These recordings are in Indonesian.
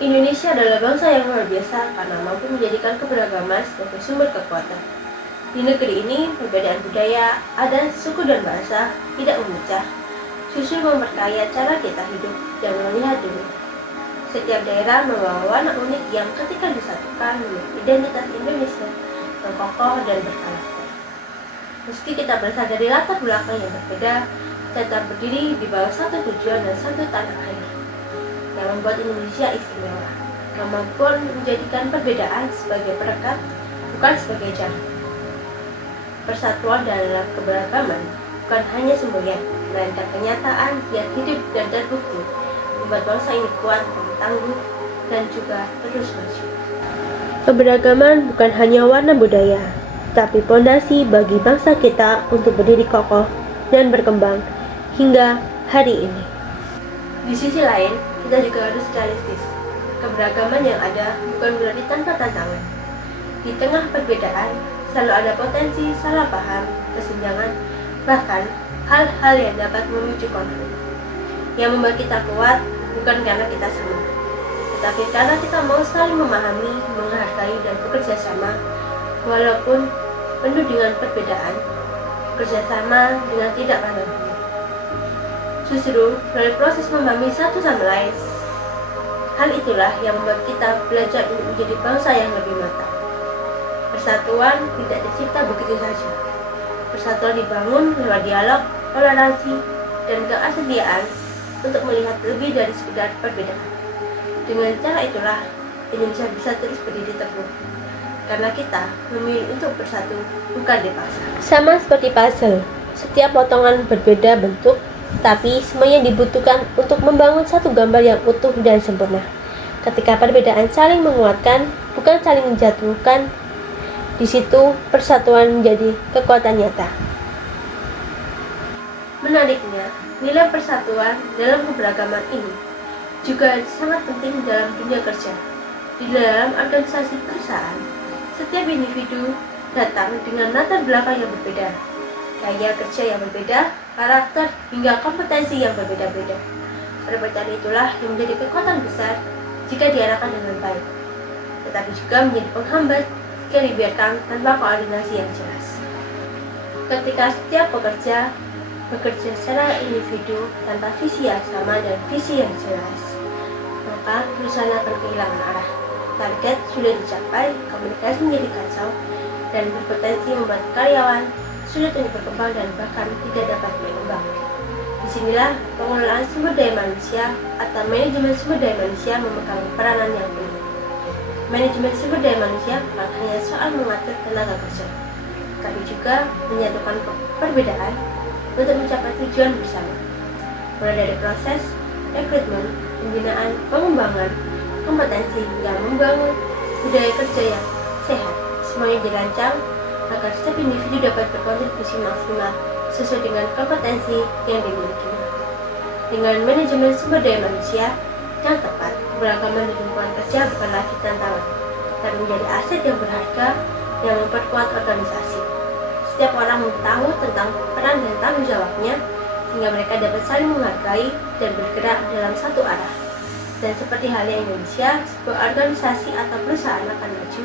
Indonesia adalah bangsa yang luar biasa karena mampu menjadikan keberagaman sebagai sumber kekuatan. Di negeri ini, perbedaan budaya, adat, suku, dan bahasa tidak memecah, justru memperkaya cara kita hidup dan melihat dunia. Setiap daerah membawa warna unik yang ketika disatukan menjadi identitas Indonesia yang kokoh dan berkarakter. Meski kita berasal dari latar belakang yang berbeda, kita tetap berdiri di bawah satu tujuan dan satu tanah air yang membuat Indonesia istimewa. Kemampuan menjadikan perbedaan sebagai perekat, bukan sebagai jarak. Persatuan dalam keberagaman bukan hanya semboyan, melainkan kenyataan yang hidup dan terbukti membuat bangsa ini kuat dan tangguh dan juga terus maju. Keberagaman bukan hanya warna budaya, tapi pondasi bagi bangsa kita untuk berdiri kokoh dan berkembang hingga hari ini. Di sisi lain, kita juga harus realistis. Keberagaman yang ada bukan berarti tanpa tantangan. Di tengah perbedaan, selalu ada potensi salah paham, kesenjangan, bahkan hal-hal yang dapat memicu konflik. Yang membuat kita kuat bukan karena kita sama, tetapi karena kita mau saling memahami, menghargai, dan bekerja sama, walaupun penuh dengan perbedaan, bekerja sama dengan tidak pandang bulu. Justru melalui proses memahami satu sama lain, hal itulah yang membuat kita belajar untuk menjadi bangsa yang lebih matang. Persatuan tidak tercipta begitu saja. Persatuan dibangun lewat dialog, toleransi, dan keaslian untuk melihat lebih dari sekedar perbedaan. Dengan cara itulah, Indonesia bisa terus berdiri teguh. Karena kita memilih untuk bersatu, bukan dipaksa. Sama seperti puzzle, setiap potongan berbeda bentuk, tapi semuanya dibutuhkan untuk membangun satu gambar yang utuh dan sempurna. Ketika perbedaan saling menguatkan, bukan saling menjatuhkan, di situ persatuan menjadi kekuatan nyata. Menariknya, nilai persatuan dalam keberagaman ini juga sangat penting dalam dunia kerja. Di dalam organisasi perusahaan, setiap individu datang dengan latar belakang yang berbeda, gaya kerja yang berbeda, karakter hingga kompetensi yang berbeda-beda. Perbedaan itulah yang menjadi kekuatan besar jika diarahkan dengan baik, tetapi juga menjadi penghambat jika dibiarkan tanpa koordinasi yang jelas. Ketika setiap pekerja bekerja secara individu tanpa visi yang sama dan visi yang jelas, maka perusahaan akan kehilangan arah. Target sudah dicapai, komunikasi menjadi kacau, dan berpotensi membuat karyawan sulit untuk berkembang dan bahkan tidak dapat berkembang. Disinilah pengelolaan sumber daya manusia atau manajemen sumber daya manusia memegang peranan yang penting. Manajemen sumber daya manusia bukan hanya soal mengatur tenaga kerja, tapi juga menyatukan perbedaan untuk mencapai tujuan bersama. Mulai dari proses rekrutmen, pembinaan, pengembangan kompetensi yang membangun budaya kerja yang sehat, semuanya dirancang agar setiap individu dapat berkontribusi maksimal sesuai dengan kompetensi yang dimiliki. Dengan manajemen sumber daya manusia yang tepat, keberagaman di lingkungan kerja bukan lagi tantangan, tapi menjadi aset yang berharga yang memperkuat organisasi. Setiap orang tahu tentang peran dan tanggung jawabnya, sehingga mereka dapat saling menghargai dan bergerak dalam satu arah. Dan seperti halnya Indonesia, sebuah organisasi atau perusahaan akan maju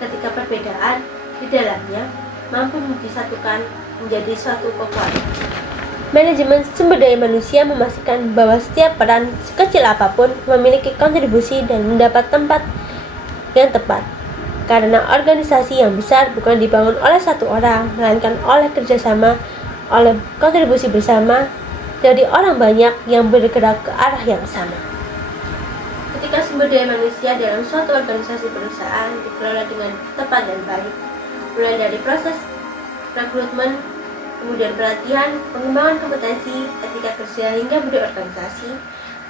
ketika perbedaan di dalamnya mampu disatukan menjadi suatu kekuatan. Manajemen sumber daya manusia memastikan bahwa setiap peran sekecil apapun memiliki kontribusi dan mendapat tempat yang tepat. Karena organisasi yang besar bukan dibangun oleh satu orang, melainkan oleh kerjasama, oleh kontribusi bersama dari orang banyak yang bergerak ke arah yang sama. Ketika sumber daya manusia dalam suatu organisasi perusahaan dikelola dengan tepat dan baik, mulai dari proses rekrutmen, kemudian pelatihan, pengembangan kompetensi, etika kerja hingga budaya organisasi,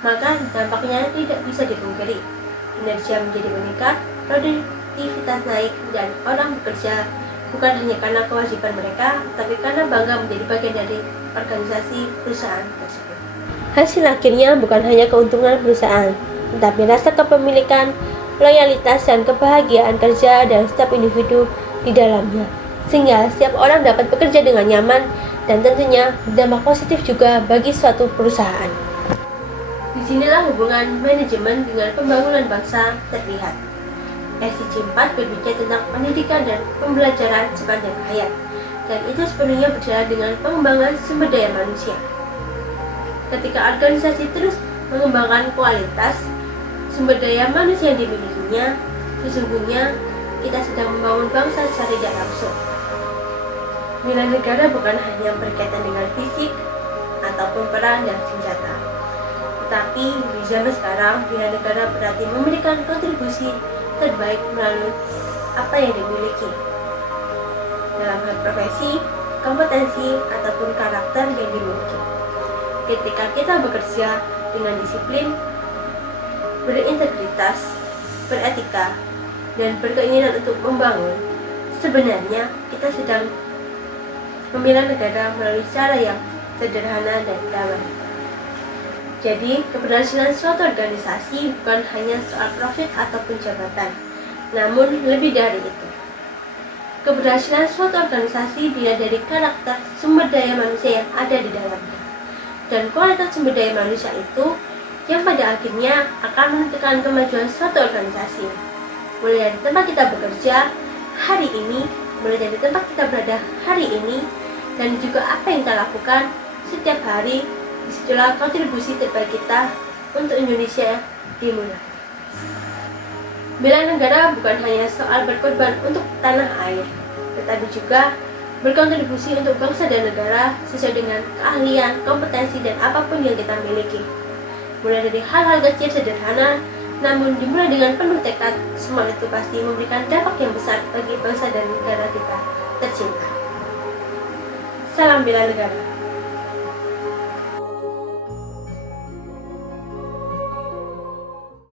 maka dampaknya tidak bisa dipungkiri. Kinerja menjadi meningkat, produktivitas naik, dan orang bekerja bukan hanya karena kewajiban mereka, tapi karena bangga menjadi bagian dari organisasi perusahaan tersebut. Hasil akhirnya bukan hanya keuntungan perusahaan, tetapi rasa kepemilikan, loyalitas, dan kebahagiaan kerja dan setiap individu di dalamnya, sehingga setiap orang dapat bekerja dengan nyaman dan tentunya berdampak positif juga bagi suatu perusahaan. Di Disinilah hubungan manajemen dengan pembangunan bangsa terlihat. SDG 4 berbicara tentang pendidikan dan pembelajaran sepanjang hayat, dan itu sepenuhnya berjalan dengan pengembangan sumber daya manusia. Ketika organisasi terus mengembangkan kualitas sumber daya manusia yang dimilikinya, sesungguhnya kita sedang membangun bangsa secara tidak langsung. Bela negara bukan hanya berkaitan dengan fisik ataupun perang dan senjata, tetapi di zaman sekarang bela negara berarti memberikan kontribusi terbaik melalui apa yang dimiliki dalam hal profesi, kompetensi, ataupun karakter yang dimiliki. Ketika kita bekerja dengan disiplin, berintegritas, beretika, dan berkeinginan untuk membangun, sebenarnya kita sedang membela negara melalui cara yang sederhana dan damai. Jadi, keberhasilan suatu organisasi bukan hanya soal profit ataupun jabatan, namun lebih dari itu. Keberhasilan suatu organisasi dilihat dari karakter sumber daya manusia yang ada di dalamnya. Dan kualitas sumber daya manusia itu yang pada akhirnya akan menentukan kemajuan suatu organisasi. Mulai dari tempat kita bekerja hari ini, mulai dari tempat kita berada hari ini, dan juga apa yang kita lakukan setiap hari. Disitulah kontribusi terbaik kita untuk Indonesia dimulai. Bela negara bukan hanya soal berkorban untuk tanah air, tetapi juga berkontribusi untuk bangsa dan negara sesuai dengan keahlian, kompetensi, dan apapun yang kita miliki. Mulai dari hal-hal kecil sederhana, namun dimulai dengan penuh tekad, semua itu pasti memberikan dampak yang besar bagi bangsa dan negara kita tercinta. Salam bela negara.